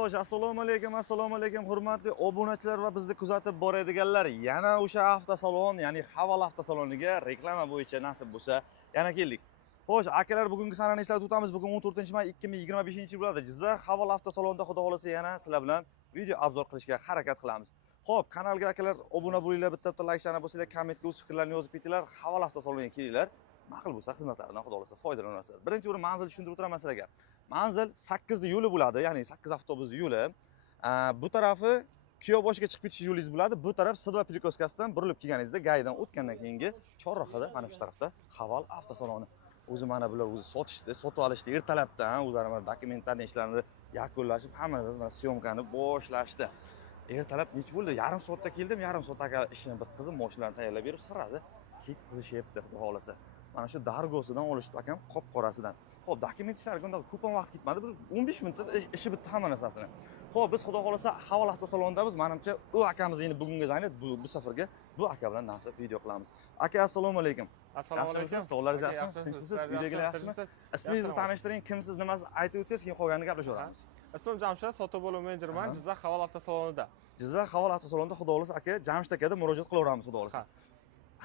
Xo'sh, assalomu alaykum, hurmatli obunachilar va bizni kuzatib boradiganlar. Yana o'sha avtosalon, ya'ni Haval avtosaloniga reklama bo'yicha nasib bo'lsa, yana keldik. Xo'sh, akalar, bugungi sanani eslatib o'tamiz. Bugun 14-may 2025-yil bo'ladi. Jizzax Haval avtosalonida xudo xolasa yana sizlar bilan video obzor qilishga harakat qilamiz. Xo'p, kanalga akalar obuna bo'linglar, bitta like bo'lsanglar, kommentga o'z fikrlaringizni yozib ketinglar. Haval avtosaloniga kelinglar. Ma'qul bo'lsa xizmatlaridan xudo xolasa foydalanasizlar. Birinchi o'rin manzil tushuntirib o'tiraman sizlarga. Manzil 8 yo'li bo'ladi, ya'ni 8 avtobus yo'li. Bu tarafi Kiyoboshiga chiqib ketish yo'lingiz bo'ladi. Bu taraf Sidva Prikoskasidan burilib kelganingizda Gaydan o'tgandan keyingi chorrahada mana shu tarafda Haval avtosaloni. O'zi mana bular o'zi sotishdi, sotib olishdi ertalabdan, o'zlari mana dokumentarniy ishlarni yakunlashib, hammasi mana syomkani boshlashdi. Ertalab nech bo'ldi? Yarim soatda keldim, yarim soat aka ishini bitkazib, mashinalarni tayyorlab berib, sirasi ketkizishyapti, xudo xolasa. Mana shu dargosidan olishdi akam, qop-qorasidan. Xo'p, dokument ishlariga unda ko'p vaqt ketmadi. Bir 15 minutda ishi bitdi hamma narsasini. Xo'p, biz xudo xolasa Haval avtosalonidamiz. Menimcha, u akamiz endi bugungi zayni bu safarga bu aka bilan nasib video qilamiz. Aka, assalomu alaykum. Assalomu alaykum. Sog'laringiz yaxshimi? Tinchmisiz? Uydagilar yaxshimi? Ismingizni tanishtiring, kimsiz, nimasi aytib o'tsangiz, keyin qolganini gaplashamiz. Ismim Jamshid, sotuv bo'limi menejeriman Jizzax Haval avtosalonida. Jizzax Haval avtosalonida xudo xolasa aka Jamshid akaga murojaat qilaveramiz, xudo xolasa.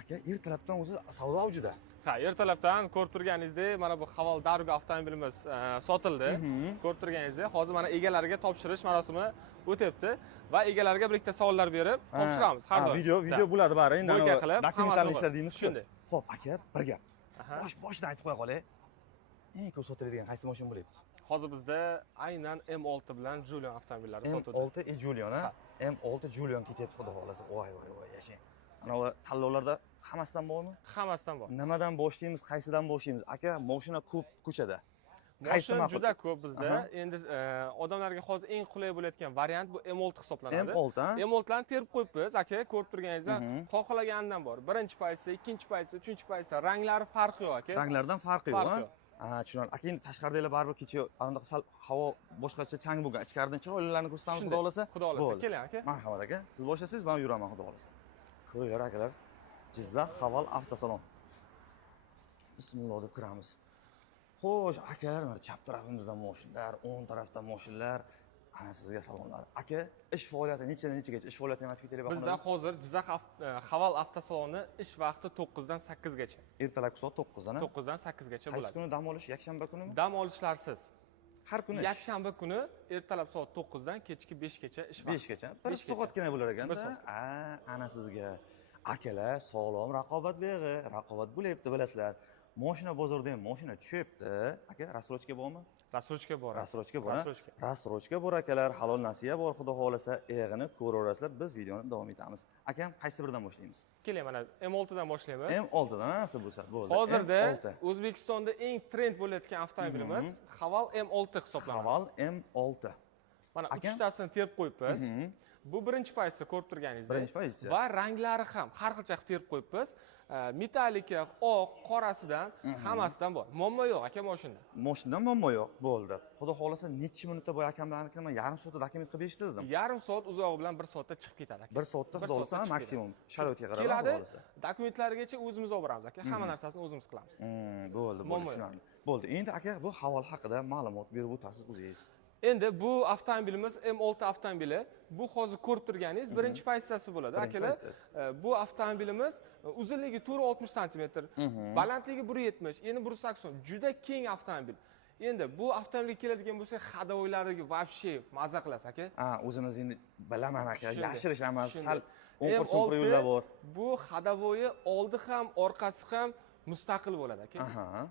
Aka, ertalabdan o'zi savdo avjida. Ha, ertalabdan ko'rib turganingizdek, mana bu Haval Dargo avtomobilimiz sotildi. Ko'rib turganingizdek, hozir mana egalariga topshirish marosimi o'tyapti va egalariga bir ikkita savollar berib topshiramiz har doim. Video bo'ladi bari, endi dokumentarniy ishlar deymiz-ku. Shunday. Xo'p, aka, bir gap. Boshidan aytib qo'ya qolay. Eng ko'p sotiladigan qaysi mashina bo'lyapti? Hozir bizda aynan M6 bilan Julian avtomobillari sotuvda. M6 Julian, M6 Julian ketyapti, xudo xolasa. Voy, yashang. Ana tanlovlarda hammasidan bormi? Hammasidan bor. Nimadan boshlaymiz, qaysidan boshlaymiz? Aka, mashina ko'p ko'chada. Mashina juda ko'p bizda. Endi odamlarga hozir eng qulay bo'layotgan variant bu M6 hisoblanadi. M6 larni terib qo'yibmiz, aka, ko'rib turganingizda, xohlaganidan bor. Birinchi paysi, ikkinchi paysi, uchinchi paysi, ranglari farqi yo'q, aka. Ranglardan farqi yo'q, ha? Tushunarli. Aka, endi tashqaridagilar baribir kecha anaqa sal havo boshqacha chang bo'lgan. Ichkaridan chiroylilarini ko'rsatamiz, xudo xolasa. Xudo xolasa, keling, aka. Marhamat, aka. Siz boshlasangiz, men yuraman, xudo xolasa. Ko'ringlar akalar, Jizzax Haval avtosalon. Bismillah deb kiramiz. Xo'sh, akalar, mana chap tarafimizdan mashinalar, o'ng tarafdan mashinalar, ana sizga salomlar. Aka, ish faoliyati nechagacha ish faoliyatini aytib ketaylik. Bizda hozir Jizzax Haval avtosaloni ish vaqti 9 dan 8 gacha. Ertalabki soat 9 dan. 9 dan 8 gacha bo'ladi. Qaysi kuni dam olish? Yakshanba kunimi? Dam olishlarsiz. Har kuni. Yakshanba kuni ertalab soat 9 dan kechki 5 gacha ish vaqti. 5 gacha. Bir soatgina bo'lar ekan-da. Ana sizga. Akalar, sog'lom raqobat beg'i, raqobat bo'layapti, bilasizlar. Mashina bozorda ham mashina tushyapti. Aka, rassrochka bormi? Rassrochka bor. Rassrochka bor. Rassrochka bor akalar, halol nasiya bor, xudo xolasa, eg'ini ko'raverasizlar. Biz videoni davom etamiz. Akam, qaysi biridan boshlaymiz? Keling, mana M6 dan boshlaymiz. M6 dan nasib bo'lsa, bo'ldi. Hozirda O'zbekistonda eng trend bo'layotgan avtomobilimiz Haval M6 hisoblanadi. Haval M6. Mana uchtasini terib qo'yibmiz. Bu birinchi paysi ko'rib turganingizdek. Birinchi paysi. Va ranglari ham har xilcha qilib terib qo'yibmiz. Metallika, oq, qorasidan hammasidan bor. Muammo yo'q aka mashinada. Mashinada muammo yo'q, bo'ldi. Xudo xolasa necha minutda bo'y akam bilan aniqlaman, yarim soatda dokument qilib berishdi dedim. Yarim soat uzog'i bilan 1 soatda chiqib ketadi aka. 1 soatda xudo xolasa maksimum sharoitga qarab keladi. Dokumentlarigacha o'zimiz olib boramiz aka. Hamma narsasini o'zimiz qilamiz. Bo'ldi, tushunarli. Bo'ldi. Endi aka, bu Haval haqida ma'lumot berib o'tasiz o'zingiz. Endi bu avtomobilimiz M6 avtomobili. Bu hozir ko'rib turganingiz birinchi pozitsiyasi bo'ladi. Akalar, bu avtomobilimiz uzunligi 460 sm, balandligi 170, eni 180. Juda keng avtomobil. Endi bu avtomobilga keladigan bo'lsak, hadovoylaridagi вообще maza qilasiz aka. O'zimiz endi bilaman aka, yashirish emas, sal 10% yo'llar bor. Bu hadovoyi oldi ham, orqasi ham mustaqil bo'ladi aka.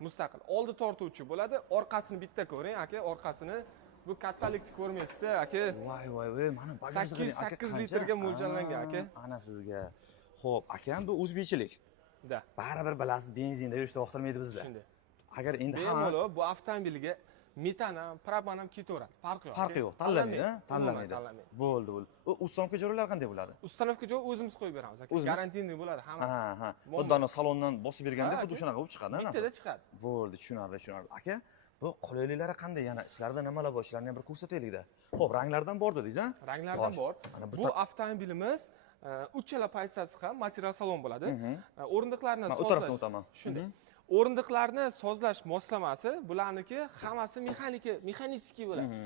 Mustaqil. Oldi tortuvchi bo'ladi, orqasini bitta ko'ring aka, orqasini bu kattalikni ko'rmaysizda aka. Voy, mana bagajda 8 litrga mo'ljallangan aka. Ana sizga. Xo'p, akam bu o'zbekchilik. Baribir bilasiz, benzinda yurishni yoqtirmaydi bizda. Shunday. Agar endi bemalol bu avtomobilga metan ham, propan ham ketaveradi. Farqi yo'q. Farqi yo'q, tanlamaydi. Bo'ldi. Uстановка joylari qanday bo'ladi? Uстановка joyi o'zimiz qo'yib beramiz aka. Garantinli bo'ladi hammasi. Xuddona salondan bosib berganda xuddi shunaqa bo'lib chiqadi, bittada chiqadi. Bo'ldi, tushunarli. Aka, bu qulayliklari qanday? Yana ichlarida nimalar bor? Ishlarni ham bir ko'rsataylik-da. Xo'p, ranglardan bor dedingiz-a? Ranglardan bor. Bu avtomobilimiz uchala pozitsiyasi ham material salon bo'ladi. O'rindiqlarni sozlash. O'tarafdan o'taman. Shunday. O'rindiqlarni sozlash moslamasi, bularniki hammasi mexanический bo'ladi.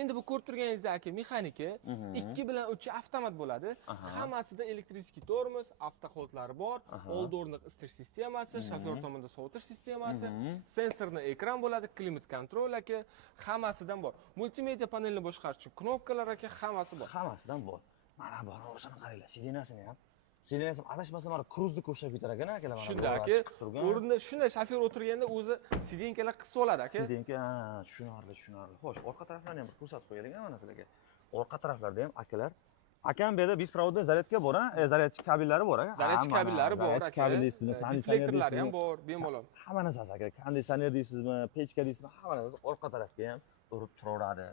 Endi bu ko'rib turganingizdek aka, mexaniki, 2 bilan 3 avtomat bo'ladi. Hammasida elektrический tormoz, avtoxodlari bor, old o'rindiq isitish sistemasi, shofyor tomonidan sovutish sistemasi, sensorli ekran bo'ladi, klimat kontrol aka, hammasidan bor. Multimedia panelini boshqarish uchun knopkalar aka, hammasi bor. Hammasidan bor. Mana bor, o'shani qaranglar, sidinasini ham. Sidinasi adashmasam mana cruzni ko'rsatib ketar ekan akalar mana. Shunda aka, o'rinda shunday shofyor o'tirganda o'zi sidinkalar qisib oladi aka. Sidinka, tushunarli. Xo'sh, orqa taraflarni ham bir ko'rsatib qo'yaylik mana sizlarga. Orqa taraflarda ham akalar akam bu yerda беспроводной zaryadka bor, zaryadchi kabellari bor aka. Zaryadchi kabellari bor aka. Kabellisizmi, Deflektorlari ham bor, bemalol. Hamma narsasi aka. Konditsioner deysizmi, pechka deysizmi, hamma narsa orqa tarafga ham urib turaveradi.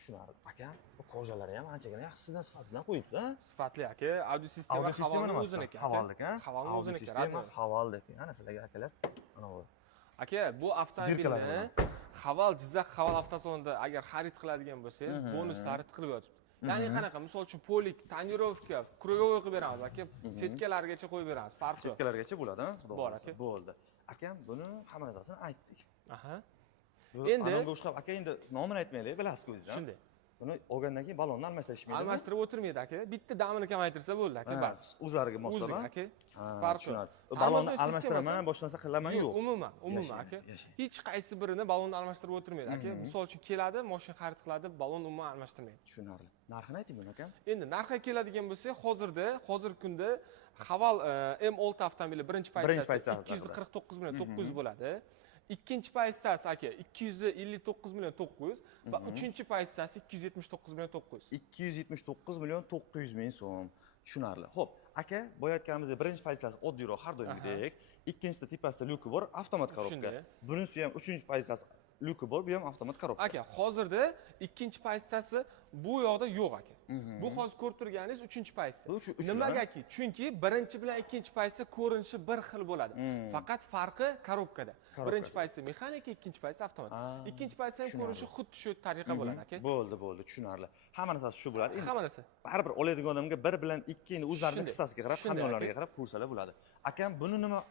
Tushunarli. Aka, bu ko'rjalari ham anchagina yaxshisidan sifat bilan qo'yibdi. Sifatli aka, audio sistema havolni o'ziniki aka. Havolniki, ha? Havolni o'ziniki. Sistema havoldek. Ana sizlarga akalar, mana bu. Aka, bu avtomobilni Haval Jizzax Haval avtosalonida agar xarid qiladigan bo'lsangiz, bonuslari tiqilib yotibdi. Ya'ni qanaqa, misol uchun polik, tonirovka, krugovoy qilib beramiz aka, setkalargacha qo'yib beramiz. Farqi yo'q. Setkalargacha bo'ladi, ha? Bor aka. Bo'ldi. Akam buni hamma narsasini aytdik. Aha. Endi o'xshab aka, endi nomini aytmaylik, bilasiz-ku o'zingiz. Shunday. Buni olgandan keyin balonni almashtirishmaydi. Almashtirib o'tirmaydi aka. Bitta damini kamaytirsa bo'ldi aka, bas. O'zlariga moslab, aka. Farqi yo'q. Balonni almashtiraman, boshqa narsa qilaman yo'q. Umuman aka. Hech qaysi birini balonni almashtirib o'tirmaydi aka. Misol uchun keladi, mashina xarid qiladi, balon umuman almashtirmaydi. Tushunarli. Narxini ayting buni aka. Endi narxga keladigan bo'lsak, hozirgi kunda Haval M6 avtomobili birinchi paytda 249 million 900 bo'ladi. Ikkinchi pozitsiyasi aka 259 million 900 va uchinchi pozitsiyasi 279 million 900. 279 million 900 ming so'm. Tushunarli. Xo'p, aka, boyayotganimizda birinchi pozitsiyasi oddiyroq har doimgidek, ikkinchisida tepasida lyuki bor, avtomat korobka. Bunisi ham uchinchi pozitsiyasi lyuki bor, bu ham avtomat korobka. Aka, hozirda ikkinchi pozitsiyasi bu yoqda yo'q aka. Bu hozir ko'rib turganingiz uchinchi pozitsiya. Nimagaki? Chunki birinchi bilan ikkinchi pozitsiya ko'rinishi bir xil bo'ladi. Faqat farqi korobkada. Birinchi pozitsiya mexanika, ikkinchi pozitsiya avtomat. Ikkinchi pozitsiyaning ko'rinishi xuddi shu tariqa bo'ladi aka. Bo'ldi, tushunarli. Hamma narsasi shu bo'ladi. Hamma narsa. Baribir oladigan odamga 1 bilan 2 ni o'zlarining hissasiga qarab, hamyonlariga qarab ko'rsalar bo'ladi. Akam, buni nima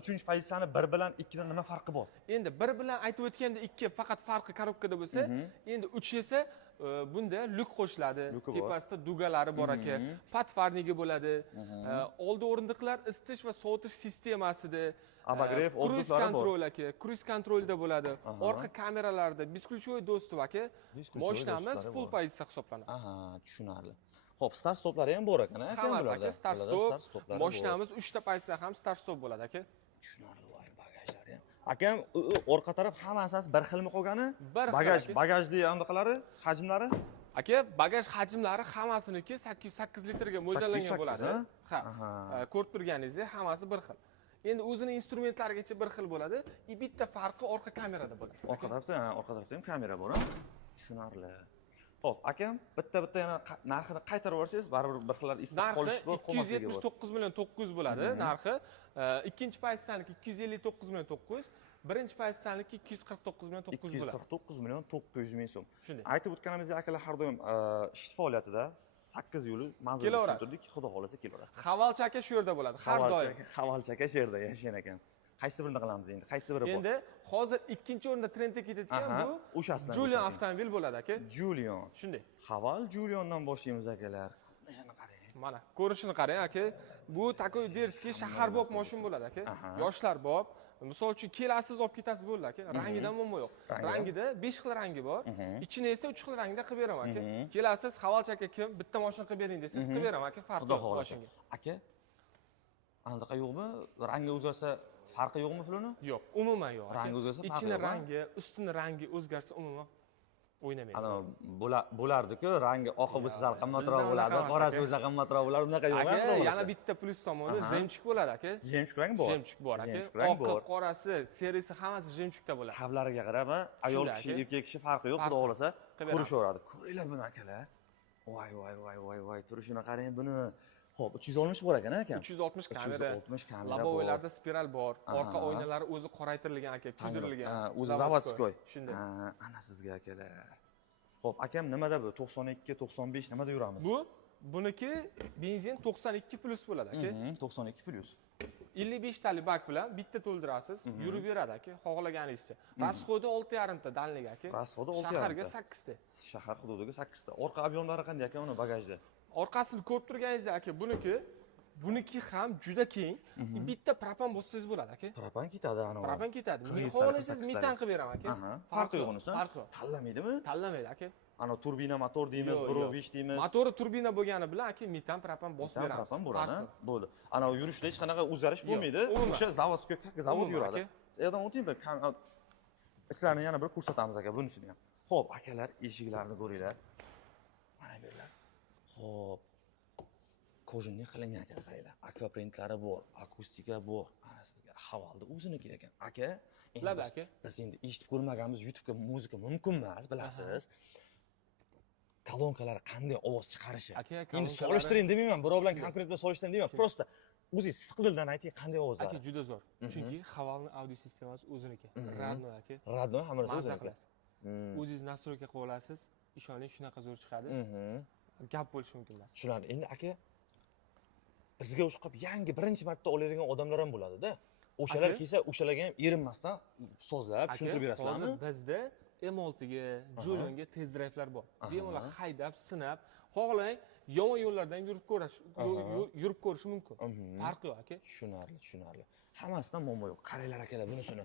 uchinchi pozitsiyani 1 bilan 2 dan nima farqi bor? Endi 1 bilan aytib o'tganda 2 faqat farqi korobkada bo'lsa, endi 3 esa bunda lyuk qo'shiladi. Tepasida dugalari bor aka. Patfarnigi bo'ladi. Oldi o'rindiqlar isitish va sovutish sistemasida. Abagrev o'rindiqlari bor. Cruise kontrolda bo'ladi. Orqa kameralarda бесключевой доступ aka. Mashinamiz full pozitsiya hisoblanadi. Aha, tushunarli. Xo'p, start stoplari ham bor ekan, aka, bularda. Start stop. Mashinamiz 3 ta pozitsiya ham start stop bo'ladi aka. Tushunarli, voy, bagajlari ham. Akam, orqa taraf hammasi bir xilmi qolgani? Bagajli anaqalari, hajmlari? Aka, bagaj hajmlari hammasiniki 808 litrga mo'ljallangan bo'ladi. Ha. Ko'rib turganingizdek, hammasi bir xil. Endi o'zining instrumentlarigacha bir xil bo'ladi. Bitta farqi orqa kamerada bo'ladi. Orqa tarafda ham kamera bor, ha? Tushunarli. Xo'p, akam, bitta yana narxini qaytarib yuborsangiz, baribir bir xillar istab qolish bor, qolmasligi bor. 279 million 900 bo'ladi narxi. Ikkinchi pozitsiyaniki 259 million 900, birinchi pozitsiyaniki 249 million 900 bo'ladi. 249 million 900 ming so'm. Aytib o'tganimizdek, akalar har doim ish faoliyatida 8 yo'li manzilga tushuntirdik, xudo xolasa kelaverasiz. Havalchi aka shu yerda bo'ladi, har doim. Havalchi aka shu yerda yashagan ekan. Qaysi birini qilamiz endi? Qaysi biri bor? Endi hozir ikkinchi o'rinda trendga ketayotgan bu o'shasidan Julian avtomobil bo'ladi aka. Julian. Shunday. Haval Juliandan boshlaymiz akalar. Qanday qarang. Mana, ko'rinishini qarang aka. Bu takoy derski shaharbob mashina bo'ladi aka. Yoshlarbob. Misol uchun kelasiz olib ketasiz bo'ldi aka. Rangidan muammo yo'q. Rangida 5 xil rangi bor. Ichini esa 3 xil rangda qilib beraman aka. Kelasiz, Havalchi aka kim bitta mashina qilib bering desangiz, qilib beraman aka. Farqi yo'q mashinaga. Aka, anaqa yo'qmi? Rangi o'zgarsa farqi yo'qmi filoni? Yo'q, umuman yo'q. Rangi o'zgarsa farqi yo'q. Ichini rangi, ustini rangi o'zgarsa umuman o'ynamaydi. Ana bo'lardi-ku, rangi oqi bo'lsa sal qimmatroq bo'ladi, qorasi bo'lsa qimmatroq bo'ladi, unaqa yo'q. Aka, yana bitta plyus tomoni jemchuk bo'ladi aka. Jemchuk rang bor. Jemchuk bor aka. Oqi, qorasi, serisi hammasi jemchukda bo'ladi. Qablariga qarab, ayol kishi, erkak kishi farqi yo'q, xudo xolasa ko'rishaveradi. Ko'ringlar buni akalar. Voy, turishini qarang buni. Xo'p, 360 bor ekan aka. 360 kamera. 360 kamera bor. Lobovoylarda spiral bor. Orqa oynalari o'zi qoraytirilgan aka, kuydirilgan. O'zi zavodskoy. Shunday. Ana sizga akalar. Xo'p, akam nimada bu? 92, 95 nimada yuramiz? buniki benzin 92 plus bo'ladi aka. 92 plus. 55 talik bak bilan bitta to'ldirasiz, yurib beradi aka, xohlaganingizcha. Rasxodi 6,5 ta danlik aka. Rasxodi 6,5 ta. Shaharga 8 ta. Shahar hududiga 8 ta. Orqa ob'yomlari qanday ekan uni bagajda? Orqasini ko'rib turganingizda aka, buniki ham juda keng. Bitta propan bossangiz bo'ladi aka. Propan ketadi ana. Propan ketadi. Men xohlasangiz metan qilib beraman aka. Farqi yo'q unisi. Farqi yo'q. Tanlamaydimi? Tanlamaydi aka. Ana turbina motor deymiz, 1.5 deymiz. Motori turbina bo'lgani bilan aka metan propan bosib beramiz. Propan bo'ladi. Bo'ldi. Ana yurishda hech qanaqa o'zgarish bo'lmaydi. O'sha zavodga zavod yuradi. Yerdan o'ting bir ichlarini yana bir ko'rsatamiz aka bunisini ham. Xo'p, akalar, eshiklarni ko'ringlar. Mana bu yerlar. Xo'p. Kojinni qilingan aka, qaranglar. Akvaprintlari bor, akustika bor. Ana sizga havolda o'ziniki ekan. Aka, biz endi eshitib ko'rmaganmiz, YouTube'ga muzika mumkin emas, bilasiz. Kolonkalar qanday ovoz chiqarishi. Endi solishtiring demayman, birov bilan konkret bilan solishtiring demayman. Prosta o'zingiz sidqidildan ayting qanday ovozlar. Aka juda zo'r. Chunki havolni audio sistemasi o'ziniki. Radno aka. Radno hammasi o'ziniki. O'zingiz nastroyka qilib olasiz. Ishoning shunaqa zo'r chiqadi. Gap bo'lishi mumkin emas. Tushunadi. Endi aka bizga o'xshab yangi birinchi marta oladigan odamlar ham bo'ladi-da. O'shalar kelsa, o'shalarga ham erinmasdan so'zlab tushuntirib berasizlarmi? Hozir bizda M6 ga, Julionga test drive'lar bor. Bemalol haydab, sinab, xohlang yomon yo'llardan yurib ko'rish mumkin. Farqi yo'q aka. Tushunarli. Hammasidan muammo yo'q. Qaranglar akalar bunisini.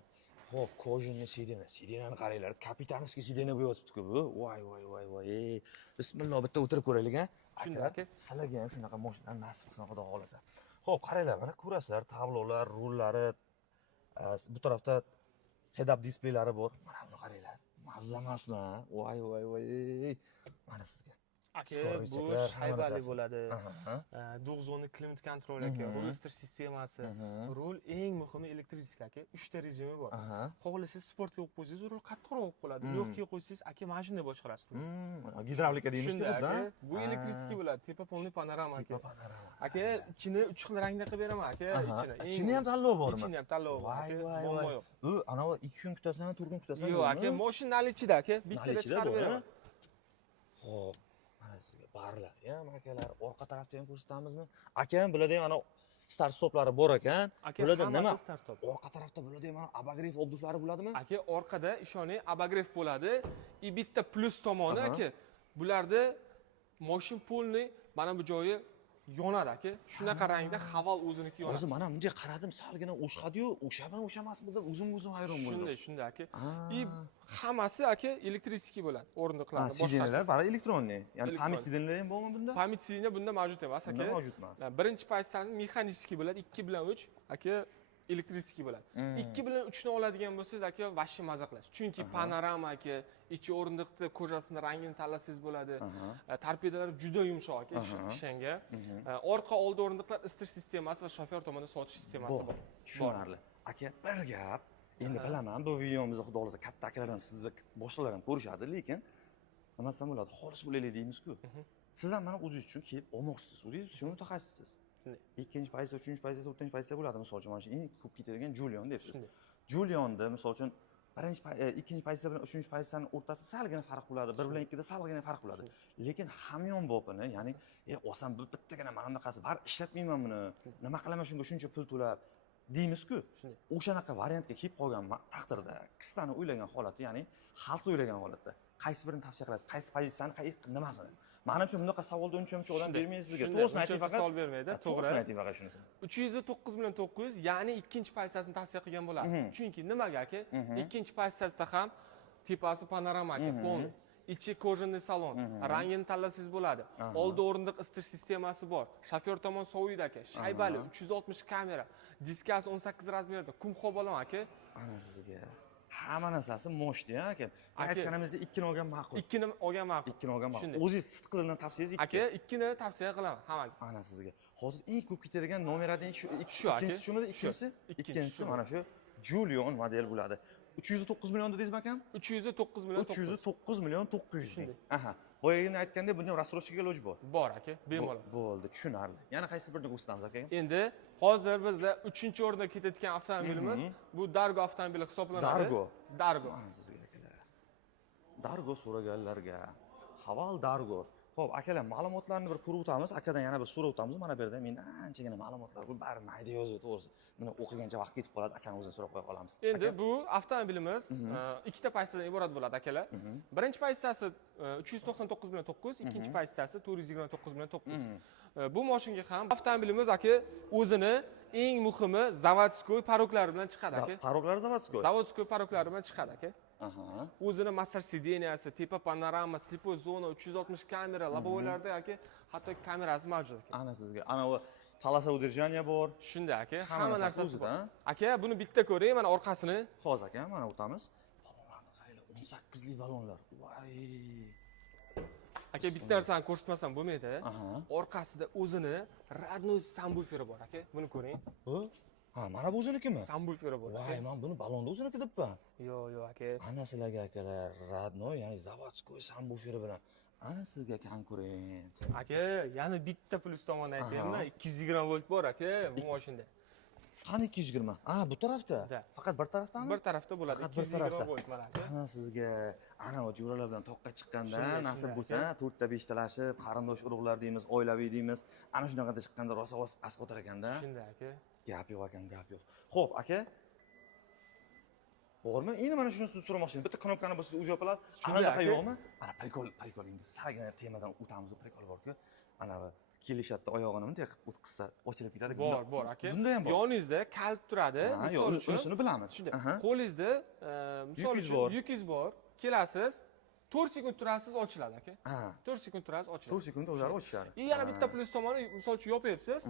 Xo'p, kojinni sidinani qaranglar. Kapitanskiy sidina bo'yotibdi-ku bu. Voy. Bismillah, bitta o'tirib ko'raylik, ha. Aka, sizlarga ham shunaqa mashinalar nasib qilsin, Xudo xolasa. Xo'p, qaranglar, mana ko'rasizlar, tablolar, rullari, bu tarafda head-up displeylari bor. Mana buni qaranglar. Mazza emasmi? Voy. Mana sizga. Aka, bu shaybali bo'ladi. 9 zonli klimat kontrol aka, rul isitish sistemasi. Rul eng muhimi elektrический aka, 3 ta rejimi bor. Xohlasangiz sportga qo'yib qo'ysangiz, rul qattiqroq bo'lib qoladi. Yo'qga qo'ysangiz, aka mashina boshqarasiz. Gidravlika deymiz-ku, da. Bu elektrический bo'ladi, tepa polniy panorama aka. Aka, ichini 3 xil rangda qilib beraman aka, ichini. Ichini ham tanlov bormi? Ichini ham tanlov bor. Voy. U ana 2 kun kutasan, 4 kun kutasan. Yo'q aka, mashinani ichida aka, bittada chiqarib beraman. Xo'p. Mana sizga barlar ham akalar, orqa tarafda ham ko'rsatamizmi? Aka ham bularda ham ana start stoplari bor ekan. Bularda nima? Orqa tarafda bularda ham ana abagrev obduflari bo'ladimi? Aka, orqada ishoning abagrev bo'ladi. Bitta plus tomoni aka, bularda mashin polni mana bu joyi yonadi aka. Shunaqa rangda havol o'ziniki yonadi. Hozir mana bunday qaradim, salgina o'shqadi-yu, o'sha emasmi deb o'zim hayron bo'ldim. Shunday aka. Hammasi aka elektrический bo'ladi, o'rindiqlar boshqa. Sidinalar bari elektronniy. Ya'ni pamit sidinalar ham bormi bunda? Pamit sidina bunda mavjud emas aka. Mavjud emas. Birinchi paytdan mexanический bo'ladi, 2 bilan 3 aka elektrический bo'ladi. 2 bilan 3 ni oladigan bo'lsangiz aka vashshi maza qilasiz. Chunki panorama aka, ichi o'rindiqni kojasini rangini tanlasangiz bo'ladi. Torpedalar juda yumshoq aka, ishonga. Orqa oldi o'rindiqlar isitish sistemasi va shofer tomonidan sovutish sistemasi bor. Tushunarli. Aka, bir gap. Endi bilaman, bu videomizni xudo xolasa katta akalardan sizni boshqalar ham ko'rishadi, lekin nima desam bo'ladi, xolis bo'laylik deymiz-ku. Siz ham mana o'zingiz uchun kelib olmoqchisiz. O'zingiz uchun mutaxassissiz. Ikkinchi pozitsiya, uchinchi pozitsiya, to'rtinchi pozitsiya bo'ladi, misol uchun mana shu eng ko'p ketadigan Julion debsiz. Julionni misol uchun ikkinchi pozitsiya bilan uchinchi pozitsiyani o'rtasida salgina farq bo'ladi, 1 bilan 2 da salgina farq bo'ladi. Lekin hamyonbopini, ya'ni olsam bittagina mana bunaqasi, bari ishlatmayman buni. Nima qilaman shunga shuncha pul to'lab deymiz-ku. O'shanaqa variantga kelib qolgan taqdirda, ikkitani o'ylagan holatda, ya'ni xalq o'ylagan holatda qaysi birini tavsiya qilasiz? Qaysi pozitsiyani, nimasini? Menimcha bunaqa savolda uncha odam bermaydi sizga. To'g'risini ayting faqat. Savol bermaydi, to'g'ri. To'g'risini ayting faqat shunisini. 309 million 900, ya'ni ikkinchi pozitsiyasini tavsiya qilgan bo'ladi. Chunki nimaga aka? Ikkinchi pozitsiyasida ham tepasi panorama aka, polni. Ichi kojinniy salon, rangini tanlasangiz bo'ladi. Oldi o'rindiq isitish sistemasi bor. Shofer tomon sovuydi aka, shaybali 360 kamera, diskasi 18 razmerda, kumxob olaman aka. Ana sizga. Hamma narsasi moshdi aka. Aytganimizda 2 ni olgan ma'qul. 2 ni olgan ma'qul. 2 ni olgan ma'qul. O'zingiz sidqidildan tavsiyangiz 2. Aka, 2 ni tavsiya qilaman hammaga. Ana sizga. Hozir eng ko'p ketadigan nomerlardan ikkinchisi shumidi? Ikkinchisi mana shu Julion model bo'ladi. 309 million dedingizmi akam? 309 million 309 million 900 ming. Aha. Boyagina aytganda bunda rastroshiga iloj bor. Bor aka, bemalol. Bo'ldi, tushunarli. Yana qaysi birini ko'rsatamiz aka? Endi hozir bizda 3-o'rinda ketayotgan avtomobilimiz bu Dargo avtomobili hisoblanadi. Dargo. Mana sizga akalar. Dargo so'raganlarga. Haval Dargo. Xo'p, akalar, ma'lumotlarni bir ko'rib o'tamiz. Akadan yana bir so'rab o'tamiz. Mana bu yerda menda anchagina ma'lumotlar bor. Bari mayda yozib to'g'risi. Buni o'qigancha vaqt ketib qoladi. Akani o'zini so'rab qo'ya qolamiz. Endi bu avtomobilimiz ikkita pozitsiyadan iborat bo'ladi akalar. Birinchi pozitsiyasi 399 bilan 9, ikkinchi pozitsiyasi 429 bilan 9. Bu mashinaga ham avtomobilimiz aka o'zini eng muhimi zavodskoy paroklari bilan chiqadi aka. Paroklari zavodskoy. Zavodskoy paroklari bilan chiqadi aka. Aha. O'zini massaj sideniyasi, tepa panorama, slipoy zona, 360 kamera, lobovoylarda aka hatto kamerasi mavjud aka. Ana sizga. Ana u palasa udержания bor. Shunday aka, Hamma hamma narsasi narsasi bor. o'zida. Aka, buni bitta ko'ring, mana orqasini. Hozir aka, mana o'tamiz. Balonlarni qaranglar, 18 lik balonlar. Voy. Aka, bitta narsani ko'rsatmasam bo'lmaydi. Aha. Orqasida o'zini radnoy sambuuferi bor aka. Buni ko'ring. Bu? Ha, mana bu o'zinikimi? Sambuuferi bor. Voy, men buni balonda o'ziniki debman. Yo'q aka. Ana sizlarga akalar, radnoy, ya'ni zavodskoy sambuuferi bilan. Ana sizga kan ko'ring. Aka, yana bitta plus tomoni aytaymi? 220 volt bor aka bu mashinada. Qani 220? Ha, bu tarafda. Faqat bir tarafdami? Bir tarafda bo'ladi. Faqat bir tarafda. 220 volt mana aka. Ana sizga ana o jo'ralar bilan toqqa chiqqanda Shunday, nasib shunday bo'lsa, 4 ta 5 talashib, qarindosh urug'lar deymiz, oilaviy deymiz. Ana shunaqada chiqqanda rosa asqotar ekanda. Shunday aka. Gap yo'q ekan, gap yo'q. Xo'p, aka. Bormi? Endi mana shuni so'ramoqchiman. Bitta knopkani bo'lsa o'zi yopiladi. Anaqa yo'qmi? Mana prikol endi sargina temadan o'tamiz, prikol bor-ku. Ana kelishadi oyog'ini bunday qilib qissa ochilib ketadi. Bor aka. Bunda ham bor. Yoningizda kalit turadi. Yo'q, unisini bilamiz. Shunday. Qo'lingizda misol Yukingiz uchun bor. yukingiz bor. Kelasiz, 4 sekund turasiz, ochiladi aka. Ha. 4 sekund turasiz, ochiladi. 4 sekundda o'zlari ochishadi. Yana bitta plus tomoni, misol uchun yopyapsiz.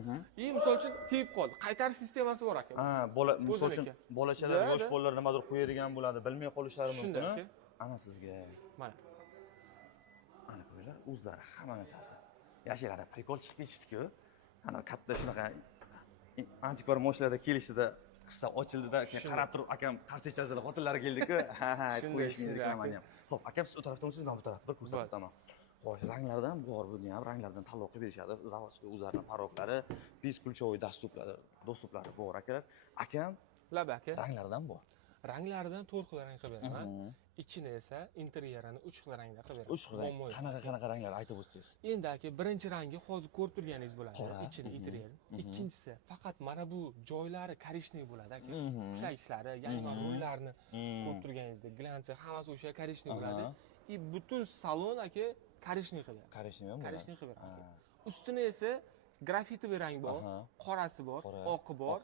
Misol uchun tegib qoldi. Qaytarish sistemasi bor aka. Ha, bola misol uchun bolachalar, yosh bolalar nimadir qo'yadigan bo'ladi, bilmay qolishlari mumkin. Shunday aka. Ana sizga. Mana. Ana ko'ringlar, o'zlari hamma narsasi. Yashilada prikol chiqib ketishdi-ku. Ana katta shunaqa antikvar mashinalarda kelishdi-da, qissa ochildi-da, qarab turib akam qarshi ichasizlar, xotinlari keldi-ku. Ha, qo'yishmaydi reklamaning ham. Xo'p, akam siz u tarafdan o'tsangiz, men bu tarafda bir ko'rsatib o'taman. Xo'sh, ranglardan bor buni ham, ranglardan tanlov qilib berishadi. Zavodskoy o'zlarining paroklari, beskульчевой dostuplari bor akalar. Akam Laba aka. ranglardan bor. Ranglaridan 4 xil rang qilib beraman. Ichini esa interyerini 3 xil rangda qilib beraman. 3 xil rang. Qanaqa ranglar aytib o'tsangiz? Endi aka, birinchi rangi hozir ko'rib turganingiz bo'ladi, Qora. ichini interyer. Ikkinchisi faqat mana bu joylari korishniy bo'ladi aka. Ushlayishlari, yangi rollarni ko'rib turganingizdek, glansi hammasi o'sha korishniy bo'ladi. И butun salon aka korishniy qilib beraman. Korishniy ham bo'ladi. Korishniy qilib beraman. Ustini esa grafitoviy rang bor, qorasi bor, oqi bor,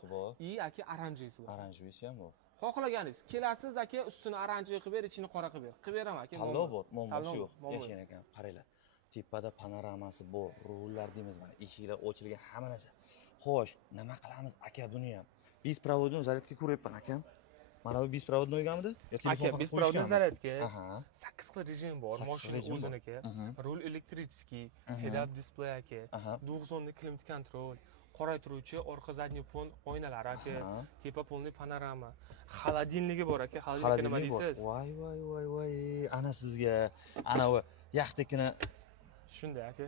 и aka oranjisi bor. Oranjisi ham bor. Xohlaganingiz, kelasiz aka, ustini oranji qilib ber, ichini qora qilib ber. Qilib beraman aka. Tanlov bor, muammosi yo'q. Yashagan ekan, qaranglar. Tepada panoramasi bor, rullar deymiz mana, eshiklar ochilgan, hamma narsa. Xo'sh, nima qilamiz aka buni ham? Беспроводной zaryadka ko'ryapman akam. Mana bu беспроводнойgamidi? Yo telefon Aka, беспроводной zaryadka. Aha. 8 xil rejim bor, mashina o'ziniki. Rul elektrichеский, head-up display aka, 9 zonli klimat kontrol, qoraytiruvchi orqa zadniy fon oynalari aka, tepa polniy panorama, xolodilnigi bor aka. Xolodilnik nima deysiz? Voy. Ana sizga, ana u yaxtekina Shunday aka.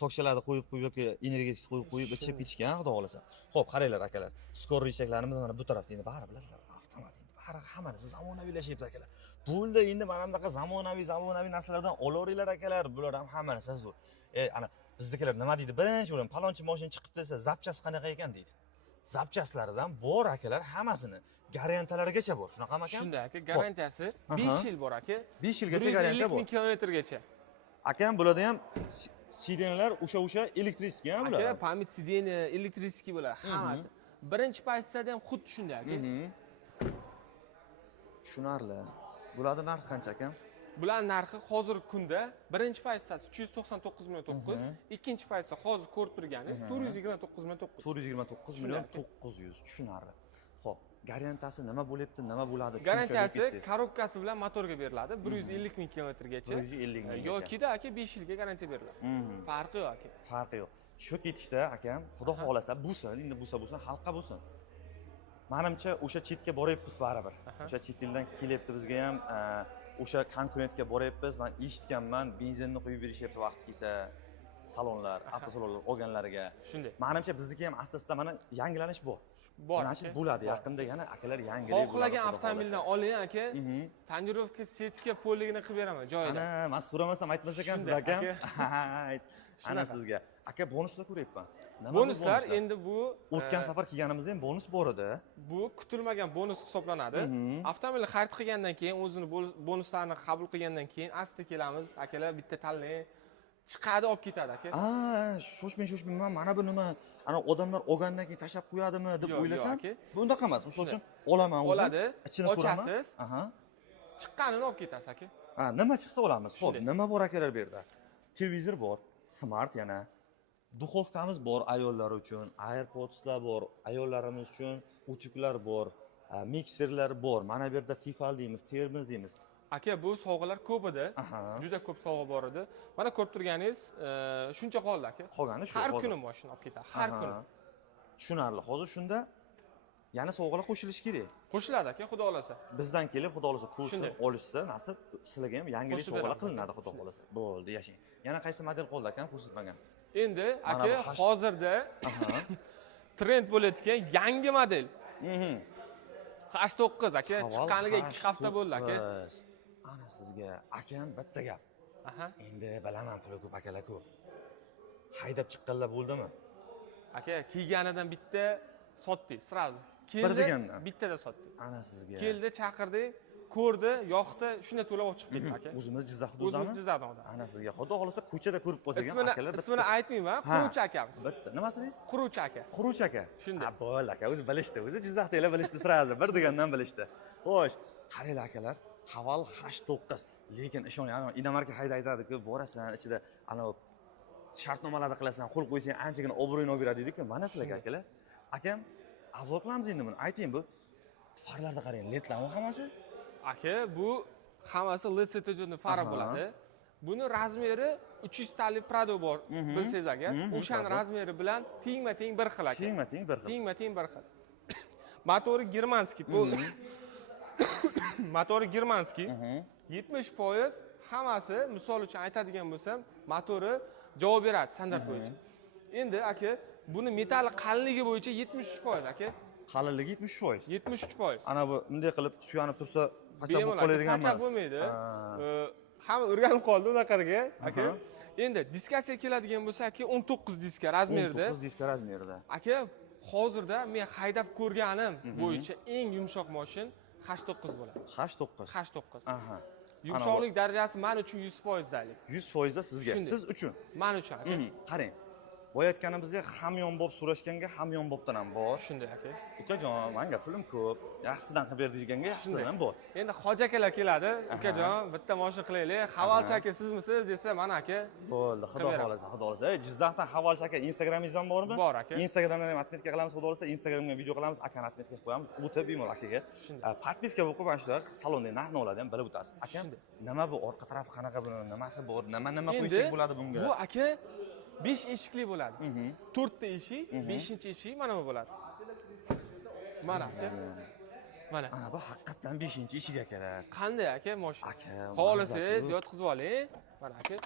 soqchilarni qo'yib yoki energetik qo'yib ichib ketishgan, xudo xolasa. Xo'p, qaranglar akalar. Skor rechaklarimiz mana bu tarafda endi bari bilasizlar, avtomat endi. Bari hamma narsa zamonaviylashibdi akalar. Bo'ldi endi mana bunaqa zamonaviy narsalardan olaveringlar akalar. Bular ham hamma narsa zo'r. Ana biznikilar nima deydi? Birinchi bo'lim palonchi mashina chiqib desa, zapchasi qanaqa ekan deydi. Zapchaslaridan bor akalar hammasini. Garantiyalargacha bor. Shunaqami aka? Shunday aka, garantiyasi 5 yil bor aka. 5 yilgacha garantiya bor. 150 ming kilometrgacha. Akam bularda ham sidenlar o'sha elektriskiy ham bular. Aka, pamit sideni elektriskiy bo'ladi, hammasi. Birinchi pozitsiyada ham xuddi shunday aka. Tushunarli. Bularning narxi qancha akam? Bular narxi hozirgi kunda birinchi pozitsiyasi 399 million 9, ikkinchi pozitsiya hozir ko'rib turganingiz 429 million 9. 429 million 900. Tushunarli. Xo'p, garantiyasi nima bo'lyapti, nima bo'ladi? Garantiyasi korobkasi bilan motorga beriladi 150 ming kilometrgacha. 150 minggacha. Yokida aka 5 yilga garantiya beriladi. Farqi yo'q aka. Farqi yo'q. Shu ketishda akam, xudo xolasa bo'lsin, endi bo'lsa, xalqqa bo'lsin. Menimcha o'sha chetga boryapmiz baribir. O'sha chet eldan kelyapti bizga ham, o'sha konkurentga boryapmiz. Men eshitganman, benzinni qo'yib berishyapti vaqti kelsa salonlar, avtosalonlar olganlariga. Shunday. Menimcha bizniki ham asta-asta mana yangilanish bor. bor Значит, aka. bo'ladi. Yaqinda yana akalar yangilik Xohlagan avtomobildan oling aka. Tonirovka setka poligini qilib beraman joyida. Ana, men so'ramasam aytmas ekansiz Shunday, akam. aka. Ana sizga. Aka bonuslar ko'ryapman. Nima bu Bonuslar endi bu o'tgan safar kelganimizda ham bonus bor edi. bu kutilmagan bonus hisoblanadi. Avtomobilni xarid qilgandan keyin o'zini bonuslarni qabul qilgandan keyin asta kelamiz, akalar bitta tanlang. Chiqadi olib ketadi aka. Shoshmang. Mana bu nima? Ana odamlar olgandan keyin tashlab qo'yadimi deb Yo'q, o'ylasam, yo'q, aka. bu unaqa emas. Misol uchun olaman o'zim. Oladi, ichini ko'raman. ochasiz. Chiqqanini olib ketasiz aka. Nima chiqsa olamiz. Xo'p, Shunday. nima bor akalar bu yerda? Televizor bor, smart yana. Duxovkamiz bor ayollar uchun, AirPodslar bor, ayollarimiz uchun utuklar bor, mikserlar bor. Mana bu yerda tifal deymiz, termiz deymiz. Aka, bu sovg'alar ko'p edi. Juda ko'p sovg'a bor edi. Mana ko'rib turganingiz, shuncha qoldi aka. Qolgani shu. Har kuni mashina olib ketadi, har kuni. Tushunarli. Hozir shunda yana sovg'alar qo'shilishi kerak. Qo'shiladi aka, xudo xolasa. Bizdan kelib, xudo xolasa ko'rsa, Shunday. olishsa, nasib sizlarga ham yangilik Qo'shib sovg'alar beramiz, qilinadi, xudo xolasa. Bo'ldi, yashang. Yana qaysi model qoldi ekan, ko'rsatmagan. Endi Mana aka, bu hozirda trend bo'layotgan yangi model. H9 aka, chiqqaniga 2 hafta bo'ldi aka. Ana sizga akam bitta gap. Endi bilaman, puli ko'p akalar ko'p. Haydab chiqqanlar bo'ldimi? Aka, kiyganidan bitta sotdik, sразу. Bir degandan. Bittada sotdik. Ana sizga. Keldi, chaqirdi, ko'rdi, yoqdi, shunday to'lab olib chiqib ketdi aka. O'zimiz Jizzax hududidami? O'zimiz Jizzaxdan odam. Ana sizga xudo xolasa ko'chada ko'rib qolsak ham akalar bitta. Ismini aytmayman, quruvchi akamiz. Bitta. Nimasi deysiz? Quruvchi aka. Quruvchi aka. Shunday. Bo'ldi aka, o'zi bilishdi. O'zi Jizzaxdagilar bilishdi sразу, bir degandan bilishdi. Xo'sh, qaranglar akalar, Haval H9. Lekin ishoning, ana Inamarka hayda aytadi-ku, borasan, ichida ana shartnomalarni qilasan, qo'l qo'ysang, anchagina obro'yini olib beradi deydi-ku. Mana sizlarga akalar. Akam, avval qilamiz endi buni. Ayting bu farlarni qarang, ledlarmi hammasi? Aka, bu hammasi LED setojonli fara bo'ladi. Buni razmeri 300 talik Prado bor, bilsangiz agar. O'shaning razmeri bilan tengma-teng bir xil aka. Tengma-teng bir xil. Tengma-teng bir xil. Motori germanskiy bo'ldi. Motori germanskiy. 70% hammasi, misol uchun aytadigan bo'lsam, motori javob beradi standart bo'yicha. Endi aka, buni metall qalinligi bo'yicha 73% aka. Qalinligi 70%. 73%. Ana bu bunday qilib suyanib tursa, qachon bo'lib qoladigan emas. Qachon bo'lmaydi. Hamma o'rganib qoldi unaqaga aka. Endi diskasiya keladigan bo'lsa aka, 19 diska razmerda. 19 diska razmerda. Aka, hozirda men haydab ko'rganim bo'yicha eng yumshoq mashin H9 bo'ladi. H9. H9. Yumshoqlik darajasi men uchun 100% dalik. 100% da sizga. Siz uchun. Men uchun aka. Qarang. Boyatganimizda hamyonbop so'rashganga hamyonbopdan ham bor. Shunday aka. Ukajon, menga pulim ko'p. Yaxshisidan qilib ber deganga yaxshisidan ham bor. Endi hoji akalar keladi. Ukajon, bitta mashina qilaylik. Havolchi aka sizmisiz desa, mana aka. Bo'ldi, xudo xolasa, xudo xolasa. Jizzaxdan Havolchi aka Instagramingiz ham bormi? Bor aka. Instagramdan ham atmetka qilamiz, xudo xolasa. Instagramga video qilamiz, akani atmetkasiga qo'yamiz. O'tib bemalol akaga. Podpiska bo'lib qo'yib, mana shu salonda narxni oladi ham bilib o'tasiz. Aka, nima bu orqa tarafi qanaqa buni? Nimasi bor? Nima qo'ysak bo'ladi bunga? Bu aka 5 eshikli bo'ladi. 4 ta eshik, 5-eshik mana bu bo'ladi. Mana aka. Mana. Ana bu haqiqatan 5-eshik akalar. Qanday aka mashina? Aka, xohlasangiz yotqizib oling. Mana aka.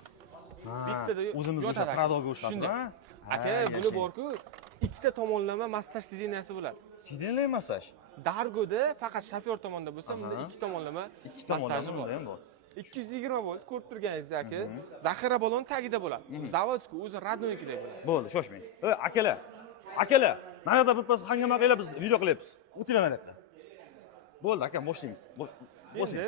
Bittada o'zimiz o'sha Pradoga o'xshatib, ha? Aka, buni bor-ku, ikkita tomonlama massaj sideniyasi bo'ladi. Sidenli massaj. Dargoda faqat shofyor tomonda bo'lsa, bunda ikki tomonlama massaji bor. ham bor. 220 volt ko'rib turganingizda aka, zaxira balon tagida bo'ladi. Zavodskiy o'zi radnonikidek bo'ladi. Bo'ldi, shoshmang. Akalar. Akalar, narada birpas hangama qilib biz video qilyapmiz. O'tinglar narada. Bo'ldi aka, boshlaymiz. Bo'lsin.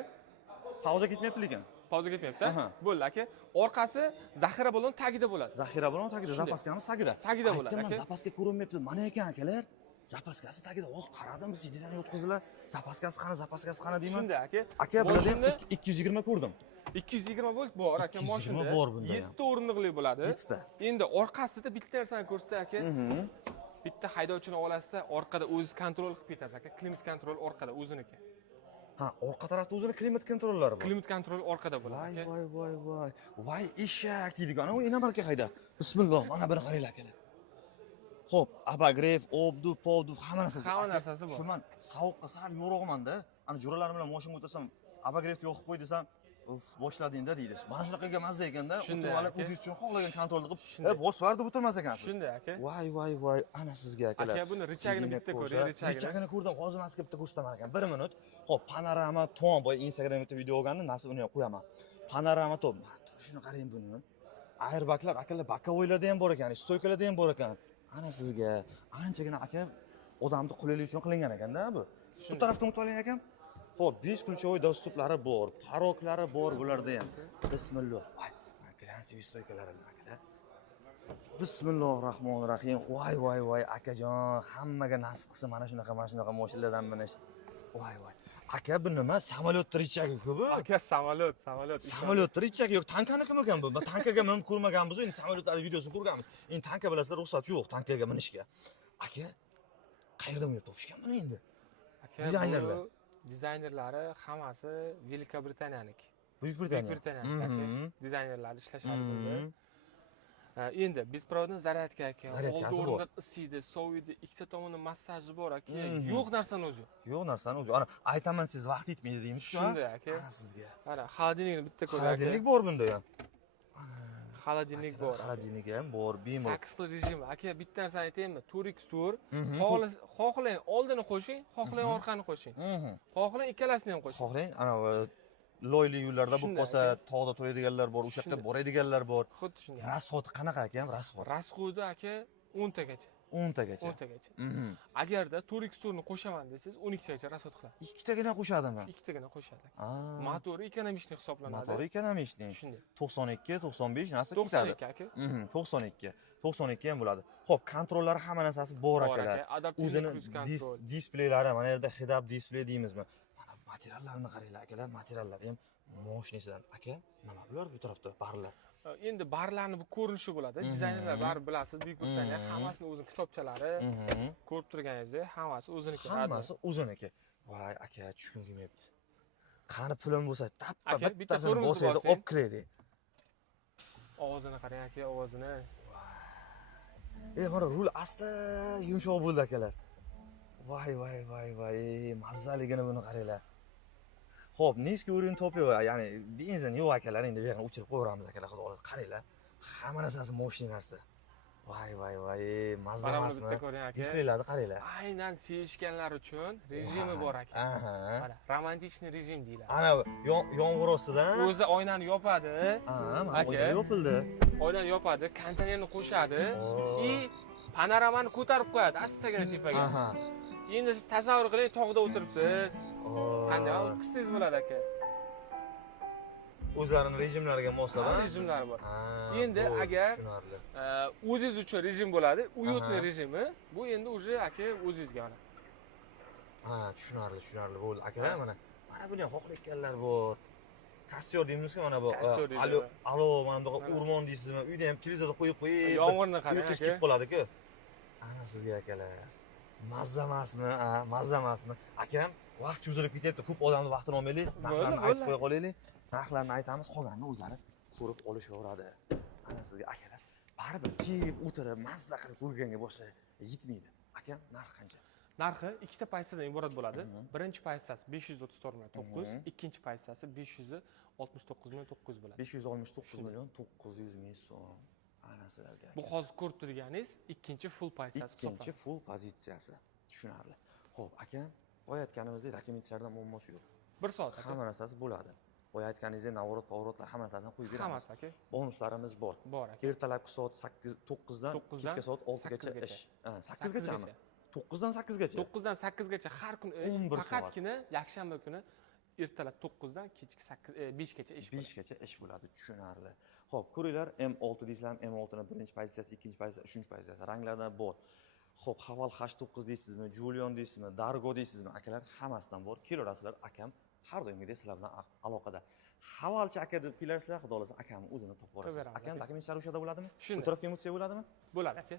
Pauza ketmayapti lekin. Pauza ketmayapti. Bo'ldi aka. Orqasi zaxira balon tagida bo'ladi. Zaxira balon tagida, zapaskamiz tagida. Tagida bo'ladi aka. Zapaska ko'rinmayapti. Mana ekan akalar. Zapaskasi tagida. Hozir qaradim, sidinaga o'tkazdilar. Zapaskasi qani deyman. Shunday aka. Aka, bularda ham 220 ko'rdim. 220 volt bor aka mashinada. 220 bor bunda ham. 7 o'rinliqli bo'ladi. 7 ta. Endi orqasida bitta narsani ko'rsatsa aka. Bitta haydovchini olasizda, orqada o'zi kontrol qilib ketasiz aka. Klimat kontrol orqada o'ziniki. Ha, orqa tarafda o'zini klimat kontrollari bor. Klimat kontrol orqada bo'ladi aka. Voy. Voy eshak deydigan. Ana u Inamarka hayda. Bismillah, mana buni qaranglar akalar. Xo'p, abagrev, obdu, povdu, hamma narsasi bor. Shu men sovuqqa sal yo'rog'man-da. Ana jo'ralarim bilan mashinaga o'tirsam, abagrevni yoqib qo'y desam, boshladingda deysiz. Mana shunaqaga mazza ekanda, Shunday o'tirib olib aka. o'zingiz uchun xohlagan kontrolni Shunday. qilib, bosib o'tirmas ekansiz. Shunday aka. Voy, ana sizga akalar. Aka buni richagini bitta ko'ring, richagini. Richagini ko'rdim, hozir mas bitta ko'rsataman ekan. 1 minut. Xo'p, panorama tom, boy Instagramda video olganda nasib uni ham qo'yaman. Panorama tom. Shuni qarang buni. Airbaglar akalar bokovoylarda ham bor ekan, stoykalarda ham bor ekan. Ana sizga anchagina aka odamni qulaylik uchun qilingan ekanda bu. Bu tarafdan o'tib oling akam. Xo'p, 5 ключевой dostuplari bor, paroklari bor bularda ham. Bismillah. Voy, mana glansiy stoykalari akalar. Bismillahirrohmanirrohim. Voy, akajon, hammaga nasib qilsa mana shunaqa mashinalardan minish. Voy. Aka bu nima? Samolyot richagi-ku bu? Aka samolyot. Samolyot richagi yo'q, tankaniki ekan bu. Tankaga minib ko'rmaganmiz, endi samolyotlarning videosini ko'rganmiz. Endi tanka bilasizlar, ruxsat yo'q tankaga minishga. Aka, qayerdan o'ylab topishgan buni endi? Aka Dizaynerlar. Dizaynerlari hammasi Buyuk Britaniyaniki. Buyuk Britaniya. Aka. Dizaynerlar ishlashadi bunda. Endi besprovодный zaryadka aka. Zaryadkasi bor. O'rnidan isiydi, soviydi, ikkita tomondan massaji bor aka. Yo'q narsani o'zi. Yo'q narsani o'zi. Ana aytaman siz vaqt yetmaydi deymiz-ku. Shunday aka. Ana sizga. Mana xolodilnikni bitta ko'ring. Xolodilnik bor bunda ham. Xolodilnik bor. Xolodilnik ham bor, bemalol. 8 xil rejim. Aka bitta narsani aytaymi? Turix tur. Xohlang oldini qo'shing, xohlang orqani qo'shing. Xohlang ikkalasini ham qo'shing. Xohlang ana loyli yo'llarda bo'lib qolsa, tog'da turadiganlar bor, o'sha yerda boradiganlar bor. Xuddi shunday. Rasxodi qanaqa ekan, rasxod? Rasxodi aka 10 tagacha. 10 tagacha. 10 tagacha. Agarda Turix turni qo'shaman desangiz 12 tagacha rasxod qiladi. Ikkitagina qo'shadimi? Ikkitagina qo'shadi. Motori ekonomishni hisoblanadi. Motori ekonomishni. Shunday. 92, 95 narsa 92 aka. 92 ham bo'ladi. Xo'p, kontrollari hamma narsasi bor akalar. O'zini displaylari, mana yerda head-up display deymizmi? Mana materiallarini qaranglar akalar, materiallari ham moshinasidan. Aka, nima bular bu tarafda barlar? Endi barlarning bu ko'rinishi bo'ladi. Dizaynerlar bari bilasiz, Buyuk Britaniya hammasini o'zining kitobchalari, ko'rib turganingizdek, hammasi o'ziniki. Hammasi o'ziniki. Voy, aka, tushkum kelmayapti. Qani pulim bo'lsa, tappa Aka, bitta bittasini tormozni bosaydi, bosing. olib kiraylik. Ovozini qarang aka, ovozini. Mana rul asta yumshoq bo'ldi akalar. Voy, mazzaligini buni qaranglar. Xo'p, nechki o'rin topıyor, ya'ni benzin yo'q akalar, endi bu yerni o'chirib qo'yamiz akalar, xudo xohlasa. Qaranglar. Hamma narsasi moshina narsa. Voy, mazza emasmi? Displeylarni qaranglar. Aynan sevishganlar uchun rejimi bor aka. Mana romantichniy rejim deyiladi. Ana yomg'ir ostidan O'zi oynani yopadi. aka yopildi. Oynani yopadi, konditsionerni qo'shadi и panoramani ko'tarib qo'yadi astagina tepaga. Endi siz tasavvur qiling, tog'da o'tiribsiz. Qanday qilsangiz bo'ladi aka. O'zlarining rejimlariga moslab, rejimlari bor. Endi agar o'zingiz uchun rejim bo'ladi, uyutli rejimi, bu endi уже aka o'zingizga mana. Tushunarli bo'ldi. Akalar mana buni ham xohlayotganlar bor. Kastyor deymizku, mana bu alo, mana bu o'rmon deysizmi? Uyda ham televizorda qo'yib, yomg'irni qarang aka. Kelib qoladi-ku. Ana sizga akalar. Mazza emasmi? Akam, vaqt cho'zilib ketyapti. Ko'p odamning vaqtini olmaylik. Narxlarni aytib qo'ya qolaylik. Narxlarni aytamiz, qolganini o'zlari ko'rib olishaveradi. Ana sizga akalar, baribir kelib o'tirib, mazza qilib ko'rganga boshqa yetmaydi. Akam, narx qancha? Narxi ikkita pozitsiyadan iborat bo'ladi. Birinchi pozitsiyasi 534.9, ikkinchi pozitsiyasi 569.900 bo'ladi. 569.900.000 so'm. Ana sizlarga. Bu hozir ko'rib turganingiz ikkinchi full pozitsiyasi. Ikkinchi full pozitsiyasi. Tushunarli. Xo'p, akam, boyatganimizdek dokumentlardan muammosi yo'q. 1 soat aka. Hamma narsasi bo'ladi. Boyatganingizdek navorot, pavorotlar hamma narsasini qo'yib beramiz. Hammasi aka. Bonuslarimiz bor. Bor aka. Ertalabki soat 9 dan kechki soat 6 gacha ish. 8 gachami? 9 dan 8 gacha. 9 dan 8 gacha har kun ish. Faqatgina yakshanba kuni ertalab 9 dan kechki 5 gacha ish bo'ladi. 5 gacha ish bo'ladi, tushunarli. Xo'p, ko'ringlar, M6 deysizlar, M6 ning birinchi pozitsiyasi, ikkinchi pozitsiyasi, uchinchi pozitsiyasi, ranglardan bor. Xo'p, Haval H9 deysizmi, Julion deysizmi, Dargo deysizmi, akalar hammasidan bor. Kelaverasizlar, akam har doimgidek sizlar bilan aloqada. Havalchi aka deb kelarsizlar, xudo xolasa akamni o'zini topib yuborasiz. Akam dokumentlari o'shada bo'ladimi? Bu tarafga o'tsak bo'ladimi? Bo'ladi aka.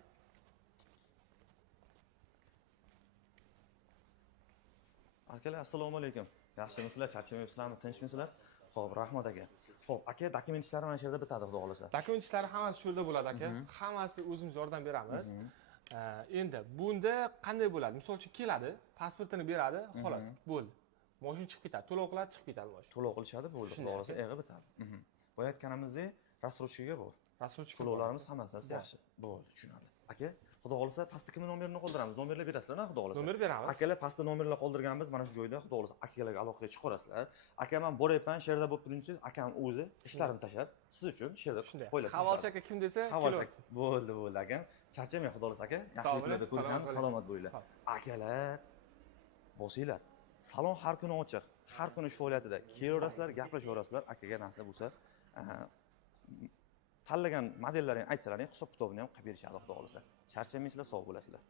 Akalar, assalomu alaykum. Yaxshimisizlar, charchamayapsizlarmi, tinchmisizlar? Xo'p, rahmat aka. Xo'p, aka, dokumentlari mana shu yerda bitadi, xudo xolasa. Dokumentlari hammasi shu yerda bo'ladi aka. Hammasi o'zimiz yordam beramiz. Endi bunda qanday bo'ladi? Misol uchun keladi, pasportini beradi, xolos, bo'ldi. Mashina chiqib ketadi, to'lov qiladi, chiqib ketadi mashina. To'lov qilishadi, bo'ldi. Xudo Shunday xohlasa aka. eg'i bitadi. Boya aytganimizdek, rassrochkaga bor. Rasulchika To'lovlarimiz hammasi yaxshi. bo'ldi. Tushunarli. Aka, xudo xohlasa pastda kimning nomerini qoldiramiz? Nomerlar berasizlar, xudo xohlasa. Nomer beramiz. Akalar pastda nomerlar qoldirganmiz, mana shu joyda xudo xohlasa akalarga alohida chiqib qo'yasizlar. Aka men boryapman, shu yerda bo'lib turingsiz, akam o'zi ishlarini tashlab, siz uchun shu yerda Shunday. qo'yiladi. Havolchi aka kim desa, Havolchi. kelaversin. Bo'ldi, akam. Charchamang xudo xohlasa aka. Sog' bo'ling, Yaxshiliklarda ko'rishamiz, salomat bo'linglar. Akalar, bosinglar. Salon har kuni ochiq, har kuni ish faoliyatida. Kelaverasizlar, gaplashaverasizlar, akaga narsa bo'lsa, tanlagan modellarini aytsalaring, hisob kitobini ham qilib berishadi xudo xohlasa. Charchamaysizlar, sog' bo'lasizlar.